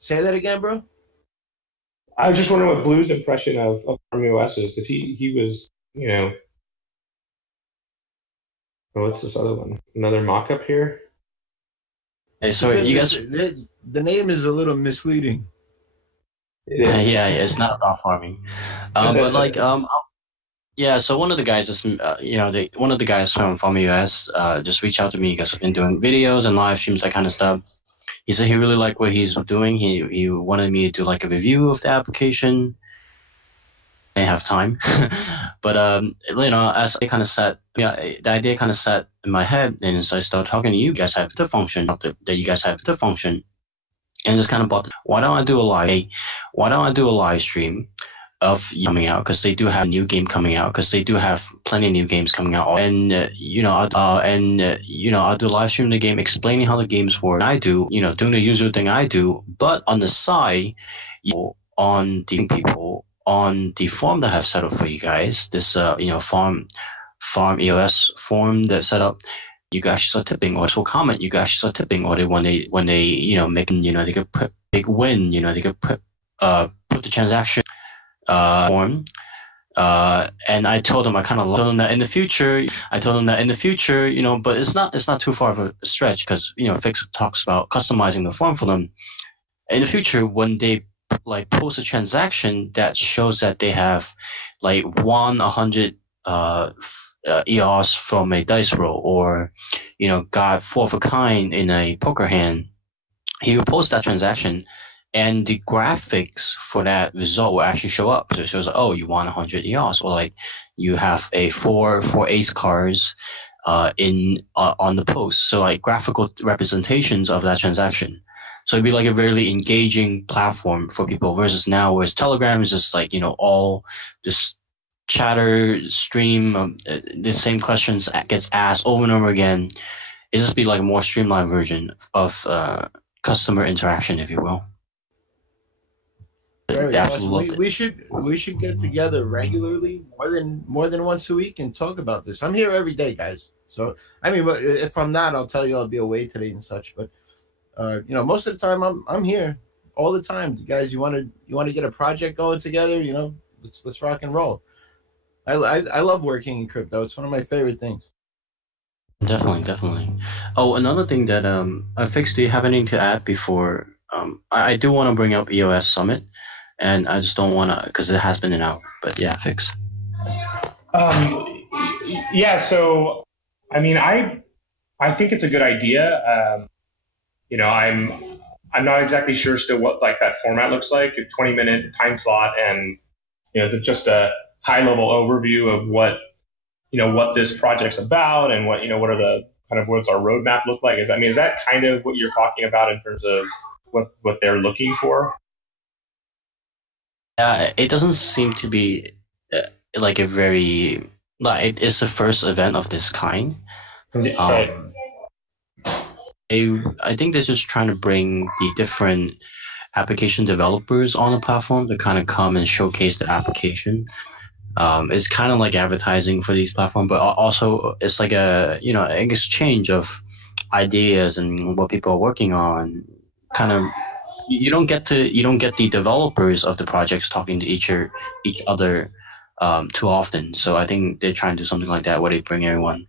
Say that again, bro. I was just wondering what Blue's impression of FarmOS is, because he was, what's this other one? Another mock-up here? Hey, so you guys... The name is a little misleading. Yeah, it's not about farming. But like, yeah, so one of the guys is, one of the guys from FarmOS just reached out to me because I've been doing videos and live streams, that kind of stuff. He said he really liked what he's doing. He wanted me to do like a review of the application. I didn't have time, but as I kind of set, the idea kind of set in my head, and so I started talking to you guys have the function that you guys have the function, and just kind of why don't I do a live stream of coming out, because they do have a new game coming out, because they do have plenty of new games coming out, and I'll do a live stream of the game explaining how the games work. I do doing the usual thing I do, but on the side, on the people on the form that I've set up for you guys, this farm EOS form that's set up, you guys start tipping, or will comment, you guys start tipping, or when they making they could put big win, they could put the transaction form. And I told them told them that in the future, but it's not too far of a stretch, because Fix talks about customizing the form for them. In the future, when they like post a transaction that shows that they have like won 100 EOS from a dice roll, or got 4 of a kind in a poker hand, he will post that transaction, and the graphics for that result will actually show up. So it shows, oh, you won 100 EOS, or like you have a 4 ace cards on the post. So like graphical representations of that transaction. So it'd be like a really engaging platform for people, versus now, whereas Telegram is just like, all just chatter stream, the same questions gets asked over and over again. It just be like a more streamlined version of customer interaction, if you will. We should get together regularly, more than once a week, and talk about this. I'm here every day, guys. So but if I'm not, I'll tell you I'll be away today and such. But most of the time I'm here all the time. Guys, you want to get a project going together? Let's rock and roll. I love working in crypto. It's one of my favorite things. Definitely. Oh, another thing that Fix, do you have anything to add before I do want to bring up EOS Summit, and I just don't want to because it has been an hour. But yeah, fix. Yeah. So, I mean, I think it's a good idea. I'm not exactly sure still what like that format looks like. A 20-minute time slot, and just a high level overview of what this project's about, and what are the kind of what's our roadmap look like. Is that kind of what you're talking about in terms of what they're looking for? It doesn't seem to be like a very it's the first event of this kind. Right. I think they're just trying to bring the different application developers on the platform to kind of come and showcase the application. It's kind of like advertising for these platforms, but also it's like an exchange of ideas and what people are working on. Kind of, you don't get the developers of the projects talking to each other too often. So I think they're trying to do something like that where they bring everyone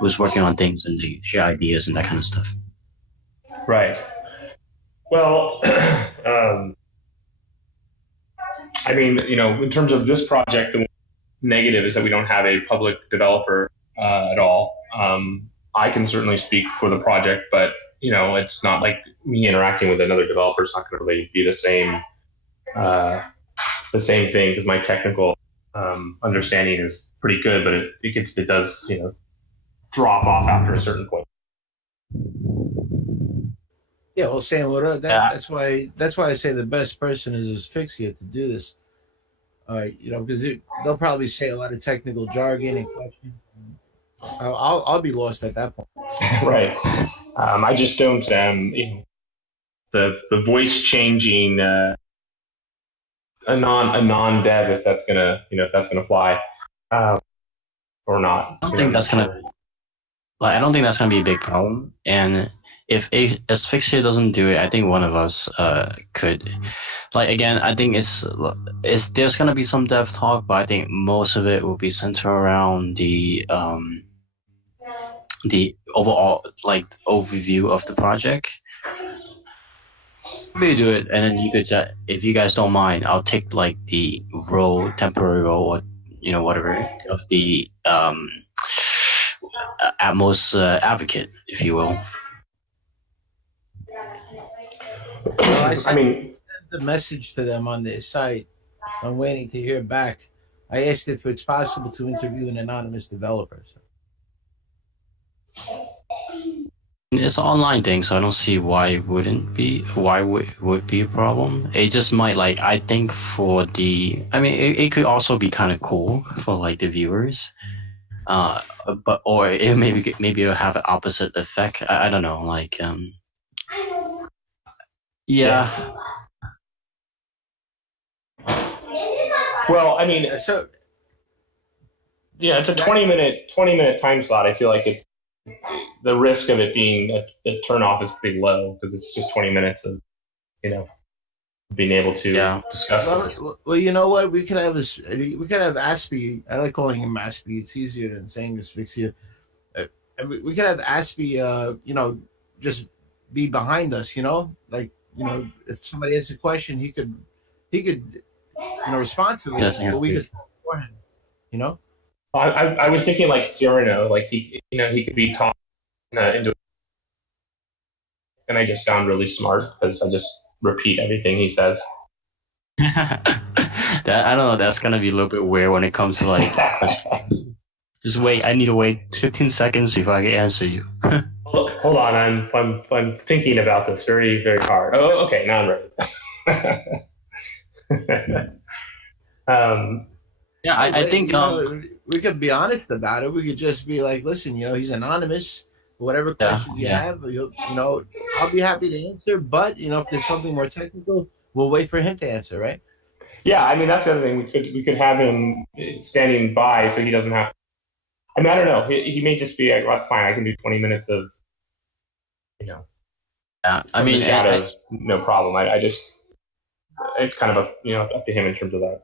who's working on things and they share ideas and that kind of stuff. Right. Well, in terms of this project, the negative is that we don't have a public developer at all. I can certainly speak for the project, but it's not like me interacting with another developer is not going to really be the same thing, because my technical understanding is pretty good, but it does drop off after a certain point. Yeah, well, Sam, that's why I say the best person is Asphyxia to do this. Because they'll probably say a lot of technical jargon and questions. I'll be lost at that point. Right. I just don't. The voice changing a non dev, if that's gonna fly or not. I don't think that's gonna be a big problem. And if Asphyxia doesn't do it, I think one of us could. Again, I think it's there's gonna be some dev talk, but I think most of it will be centered around the overall overview of the project. Maybe do it, and then you could, if you guys don't mind, I'll take the temporary role, or whatever, of the Atmos advocate, if you will. Well, I sent the message to them on their site. I'm waiting to hear back. I asked if it's possible to interview an anonymous developer. It's an online thing, so I don't see why it wouldn't be. Why would be a problem? It just might I think for the. I mean, it could also be kind of cool for the viewers. Or it maybe it'll have an opposite effect. I don't know. Yeah. Well, I mean, it's a 20-minute time slot. I feel like it's the risk of it being a turnoff is pretty low, because it's just 20 minutes of being able to discuss it. Well, you know what? We could have Aspie. I like calling him Aspie. It's easier than saying Asphyxia. We could have Aspie. Just be behind us. If somebody asks a question, he could respond to it. But we could beforehand. I was thinking Cyrano, he could be talking into, and I just sound really smart because I just repeat everything he says. I don't know. That's gonna be a little bit weird when it comes to questions. Just wait. I need to wait 15 seconds before I can answer you. Hold on. I'm thinking about this very, very hard. Oh, okay. Now I'm ready. Yeah, I think we could be honest about it. We could just be like, listen, he's anonymous. Whatever questions you have, I'll be happy to answer. But if there's something more technical, we'll wait for him to answer, right? Yeah, I mean that's the other thing. We could have him standing by, so he doesn't have. I mean, I don't know. He may just be like, well, that's fine. I can do 20 minutes of, I mean, shadows, no problem. I just, it's kind of up to him in terms of that.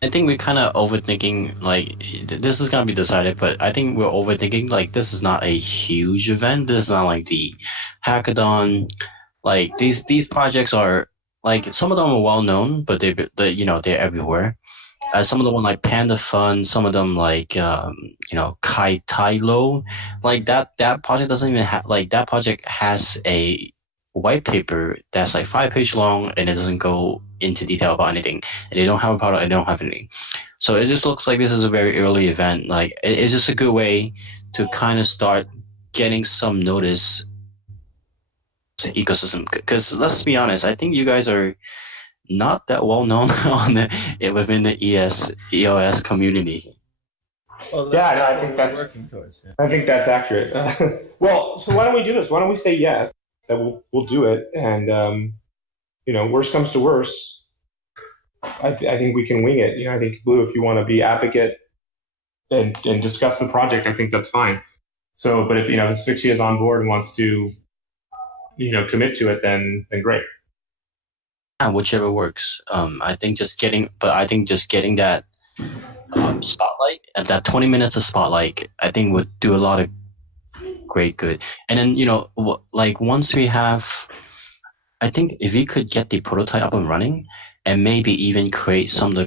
I think we're kind of overthinking. Like this is gonna be decided, but I think we're overthinking. Like this is not a huge event. This is not like the hackathon. Like these projects are like some of them are well known, but they're everywhere. Some of the one like Panda Fun, some of them like Kai Tai Lo, like that project doesn't even have like that project has a white paper that's like 5 page long and it doesn't go into detail about anything. And they don't have a product, and they don't have anything. So it just looks like this is a very early event. Like it's just a good way to kind of start getting some notice to ecosystem. Because let's be honest, I think you guys are not that well known within the EOS community. Well, yeah, no, I think that's working towards. Yeah. I think that's accurate. Well, so why don't we do this? Why don't we say yes? That we'll do it, and worst comes to worst, I think we can wing it. I think Blue, if you want to be advocate and discuss the project, I think that's fine. So, but if Asphyxia is on board and wants to commit to it, then great. Yeah, whichever works. I think just getting that spotlight and that 20 minutes of spotlight, I think would do a lot of great good. And then like once we have, I think if we could get the prototype up and running, and maybe even create some of the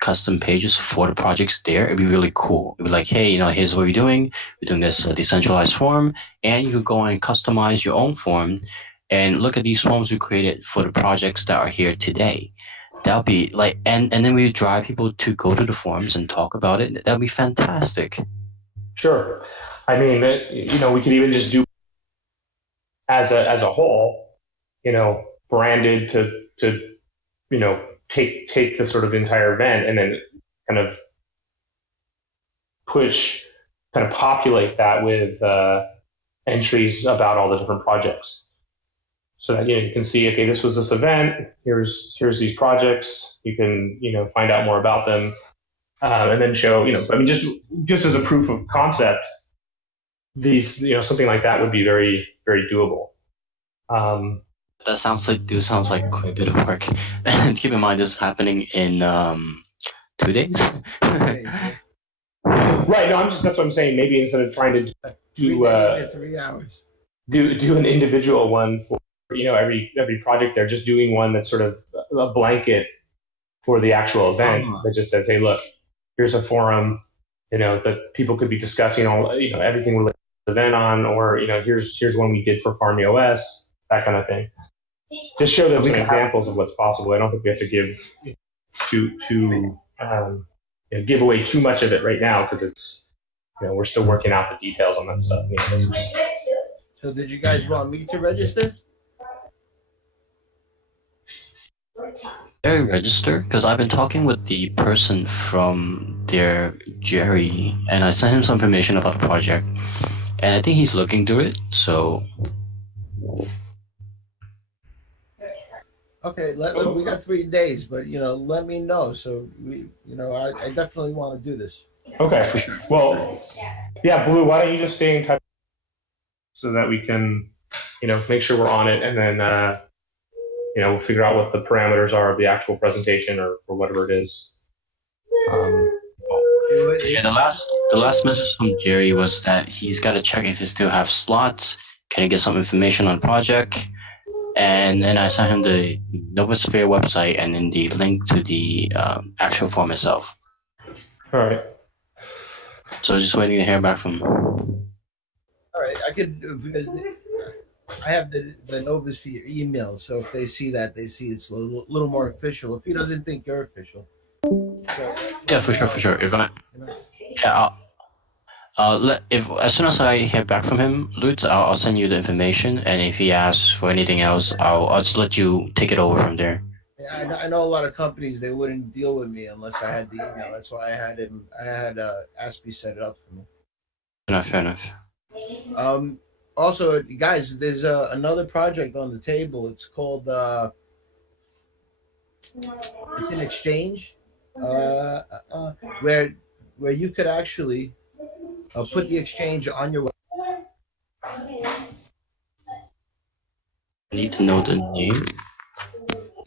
custom pages for the projects there, it'd be really cool. It'd be like, hey, here's what we're doing. We're doing this decentralized form, and you could go and customize your own form, and look at these forms we created for the projects that are here today. That'll be like, and then we drive people to go to the forums and talk about it. That'd be fantastic. Sure. I mean, we could even just do as a whole, branded to take the sort of entire event and then kind of populate that with entries about all the different projects. So that you can see, okay, this was this event. Here's these projects. You can find out more about them, and then show just as a proof of concept. These something like that would be very, very doable. That sounds like quite a bit of work. And keep in mind, this is happening in 2 days. Right. No, that's what I'm saying. Maybe instead of trying to do 3 hours, do an individual one for every project. They're just doing one that's sort of a blanket for the actual event that just says, hey, look, here's a forum, that people could be discussing all everything related to the event on, or here's one we did for Farm EOS, that kind of thing. Just show them some examples of what's possible. I don't think we have to give away too much of it right now, because it's we're still working out the details on that stuff. So did you guys want me to register? Register, because I've been talking with the person from there, Jerry, and I sent him some information about the project, and I think he's looking through it. So okay, we got 3 days, but let me know. So I definitely want to do this. Okay, for sure. Well, yeah, Blue, why don't you just stay in touch so that we can make sure we're on it, and then we'll figure out what the parameters are of the actual presentation or whatever it is. Yeah, the last message from Jerry was that he's got to check if he still have slots. Can he get some information on the project? And then I sent him the Novosphere website and then the link to the actual form itself. All right. So just waiting to hear back from him. All right, I could, because I have the Novosphere email, so if they see that, they see it's a little more official. If he doesn't think you're official. So, yeah, for sure. If as soon as I hear back from him, Lutz, I'll send you the information, and if he asks for anything else, I'll just let you take it over from there. Yeah, I know a lot of companies, they wouldn't deal with me unless I had the email. That's why I had Aspie set it up for me. Fair enough. Also, guys, there's another project on the table. It's called it's an exchange where you could actually put the exchange on your website. I need to know the name.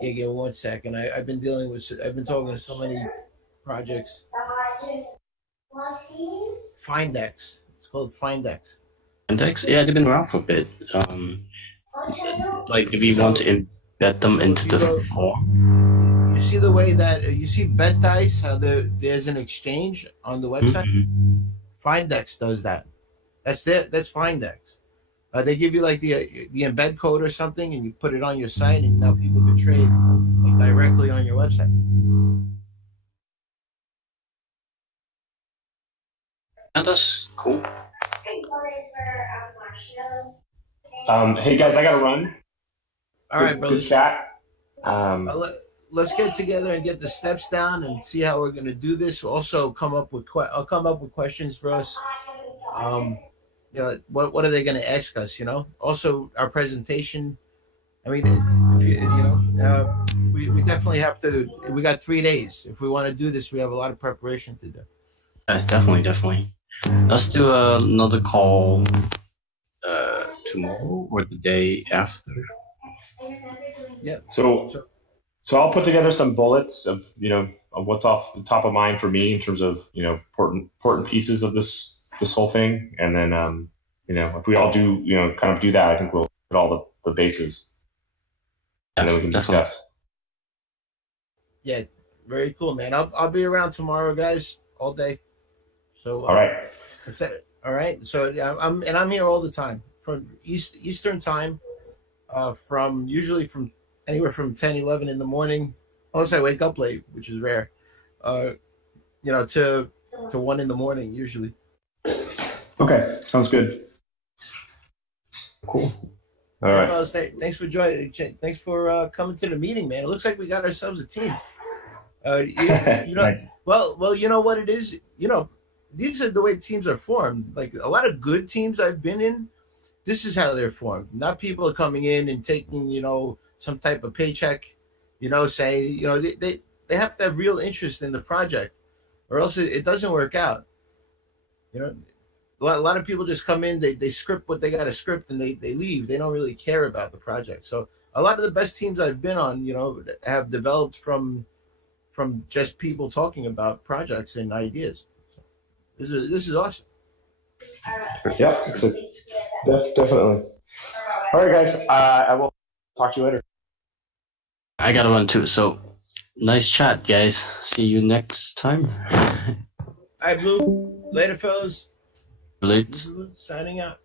Yeah, give me 1 second. I've been talking to so many projects. Findex. It's called Findex. Index? Yeah, they've been around for a bit. Like, if we want to embed them into the form. You see the way that you see Bet Dice, how there's an exchange on the website. Mm-hmm. Findex does that. That's Findex. They give you like the embed code or something, and you put it on your site, and now people can trade like directly on your website. And that's cool. Hey guys, I gotta run. All right, brother. Good chat. Let's get together and get the steps down and see how we're going to do this. Also, I'll come up with questions for us. You know, what are they going to ask us? You know, also our presentation. I mean, we definitely have to. We got 3 days. If we want to do this, we have a lot of preparation to do. Definitely. Let's do another call tomorrow or the day after. Yeah. So I'll put together some bullets of what's off the top of mind for me in terms of important pieces of this whole thing, and then if we all do kind of do that, I think we'll hit all the bases, and then we can discuss. Yeah, very cool, man. I'll be around tomorrow, guys, all day. So all right. All right. So I'm here all the time from Eastern time, usually from anywhere from 10, 11 in the morning, unless I wake up late, which is rare. To 1 in the morning usually. Okay, sounds good. Cool. All right. Fellas, thanks for joining. Thanks for coming to the meeting, man. It looks like we got ourselves a team. Nice. Well, you know what it is. These are the way teams are formed. Like a lot of good teams I've been in, this is how they're formed. Not people are coming in and taking, some type of paycheck, saying, they have to have real interest in the project, or else it doesn't work out. A lot of people just come in, they script what they got to script, and they leave. They don't really care about the project. So a lot of the best teams I've been on, have developed from just people talking about projects and ideas. So this is awesome. Yeah, definitely. All right, guys. I will talk to you later. I gotta run too. So nice chat, guys. See you next time. All right, Blue. Later, fellas. Late. Signing out.